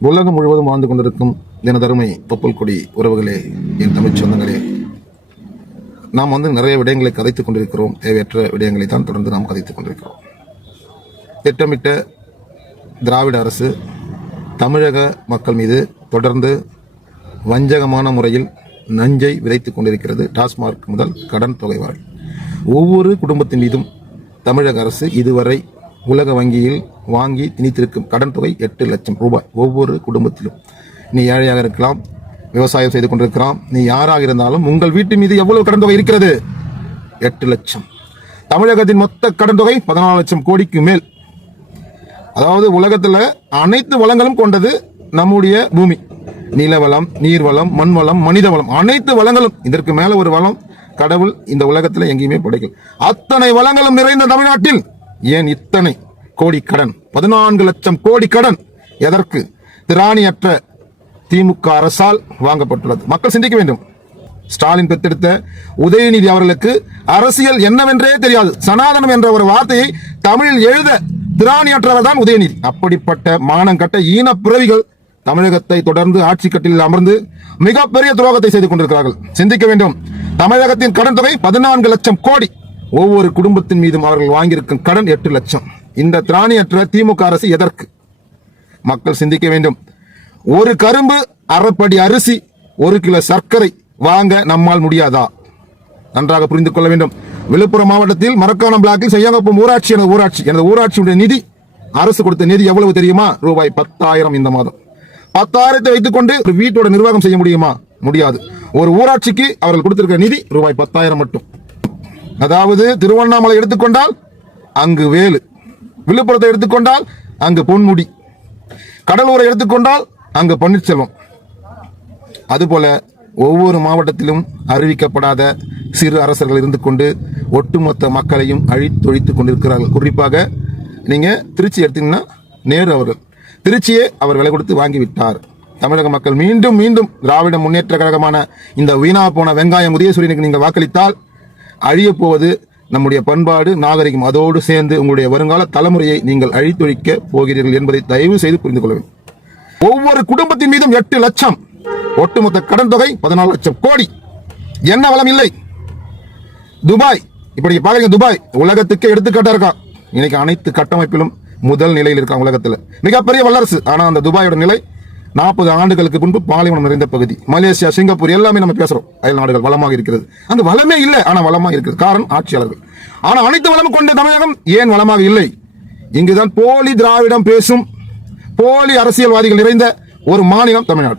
உலகம் முழுவதும் வாழ்ந்து கொண்டிருக்கும் தினதருமை தொப்புள் உறவுகளே என் தமிழ் சொந்தங்களே. நாம் வந்து நிறைய விடயங்களை கதைத்துக் கொண்டிருக்கிறோம். தேவையற்ற விடயங்களை தான் தொடர்ந்து நாம் கதைத்துக் கொண்டிருக்கிறோம். திட்டமிட்ட திராவிட அரசு தமிழக மக்கள் மீது தொடர்ந்து வஞ்சகமான முறையில் நஞ்சை விதைத்துக் கொண்டிருக்கிறது டாஸ்மார்க் முதல் கடன் தொகை வரை. ஒவ்வொரு குடும்பத்தின் மீதும் தமிழக அரசு இதுவரை உலக வங்கியில் வாங்கி திணித்திருக்கும் கடன் தொகை எட்டு லட்சம் ரூபாய் ஒவ்வொரு குடும்பத்திலும். நீ ஏழையாக இருக்கலாம் விவசாயம் செய்து கொண்டிருக்கலாம் நீ யாராக இருந்தாலும் உங்கள் வீட்டு மீது எவ்வளவு கடன் தொகை இருக்கிறது? எட்டு லட்சம். தமிழகத்தின் மொத்த கடன் தொகை பதினாலு லட்சம் கோடிக்கு மேல். அதாவது உலகத்தில் அனைத்து வளங்களும் கொண்டது நம்முடைய பூமி. நிலவளம் நீர்வளம் மண் வளம் மனித வளம் அனைத்து வளங்களும். இதற்கு மேல ஒரு வளம் கடவுள் இந்த உலகத்தில் எங்கேயுமே படைக்கல. அத்தனை வளங்களும் நிறைந்த தமிழ்நாட்டில் ஏன் இத்தனை கோடி கடன்? பதினான்கு லட்சம் கோடி கடன் எதற்கு? திராணியற்ற திமுக அரசால் வாங்கப்பட்டுள்ளது. மக்கள் சிந்திக்க வேண்டும். ஸ்டாலின் பெத்தெடுத்த உதயநிதி அவர்களுக்கு அரசியல் என்னவென்றே தெரியாது. சனாதனம் என்ற ஒரு வார்த்தையை தமிழில் எழுத திராணியற்றவர் தான் உதயநிதி. அப்படிப்பட்ட மானங்கட்ட ஈன பிறவிகள் தமிழகத்தை தொடர்ந்து ஆட்சி கட்டில் அமர்ந்து மிகப்பெரிய துரோகத்தை செய்து கொண்டிருக்கிறார்கள். சிந்திக்க வேண்டும். தமிழகத்தின் கடன் தொகை பதினான்கு லட்சம் கோடி. ஒவ்வொரு குடும்பத்தின் மீதும் அவர்கள் வாங்கியிருக்கும் கடன் எட்டு லட்சம். இந்த திராணியற்ற திமுக அரசு எதற்கு? மக்கள் சிந்திக்க வேண்டும். ஒரு கரும்பு அரைப்படி அரிசி ஒரு கிலோ சர்க்கரை வாங்க நம்மால் முடியாதா? நன்றாக புரிந்து கொள்ள வேண்டும். விழுப்புரம் மாவட்டத்தில் மரக்காணம் பிளாக்கில் செய்யாங்கப்பம் ஊராட்சி எனது ஊராட்சி. எனது ஊராட்சியுடைய நிதி அரசு கொடுத்த நிதி எவ்வளவு தெரியுமா? ரூபாய் பத்தாயிரம் இந்த மாதம். பத்தாயிரத்தை வைத்துக்கொண்டு ஒரு வீட்டோட நிர்வாகம் செய்ய முடியுமா? முடியாது. ஒரு ஊராட்சிக்கு அவர்கள் கொடுத்திருக்க நிதி ரூபாய் பத்தாயிரம் மட்டும். அதாவது திருவண்ணாமலை எடுத்துக்கொண்டால் அங்கு வேலு விழுப்புரத்தை எடுத்துக்கொண்டால் அங்கு பொன்முடி கடலூரை எடுத்துக்கொண்டால் அங்கு பன்னீர்செல்வம். அதுபோல ஒவ்வொரு மாவட்டத்திலும் அறிவிக்கப்படாத சிறு அரசர்கள் இருந்து கொண்டு ஒட்டுமொத்த மக்களையும் அழித்தொழித்துக் கொண்டிருக்கிறார்கள். குறிப்பாக நீங்க திருச்சி எடுத்தீங்கன்னா நேரு அவர்கள். திருச்சியே அவர் விலை கொடுத்து வாங்கிவிட்டார். தமிழக மக்கள் மீண்டும் மீண்டும் திராவிட முன்னேற்ற கழகமான இந்த வீணா போன வெங்காயம் உதயசூரியனுக்கு நீங்கள் வாக்களித்தால் அழியப்போவது நம்முடைய பண்பாடு நாகரிகம் அதோடு சேர்ந்து உங்களுடைய வருங்கால தலைமுறையை நீங்கள் அழித்தொழிக்க போகிறீர்கள் என்பதை தயவு செய்து புரிந்து கொள்ள வேண்டும். ஒவ்வொரு குடும்பத்தின் மீதும் எட்டு லட்சம் ஒட்டுமொத்த கடன் தொகை பதினாலு லட்சம் கோடி. என்ன வளம் இல்லை? துபாய். இப்படி பாக்குறீங்க துபாய். உலகத்துக்கு எடுத்துக்காட்டா இருக்கா? இன்னைக்கு அனைத்து கட்டமைப்பிலும் முதல் நிலையில் இருக்காங்க உலகத்துல. மிகப்பெரிய வல்லரசு. ஆனா அந்த துபாயோட நிலை நாற்பது ஆண்டுகளுக்கு முன்பு பாலைவனம் நிறைந்த பகுதி. மலேசியா சிங்கப்பூர் எல்லாமே நம்ம பேசுறோம். அயல் நாடுகள் வளமாக இருக்கிறது. அந்த வளமே இல்லை ஆனா வளமாக இருக்கிறது. காரணம் ஆட்சியாளர்கள். ஆனா அனைத்து வளமும் கொண்ட தமிழகம் ஏன் வளமாக இல்லை? இங்குதான் போலி திராவிடம் பேசும் போலி அரசியல்வாதிகள் நிறைந்த ஒரு மாநிலம் தமிழ்நாடு.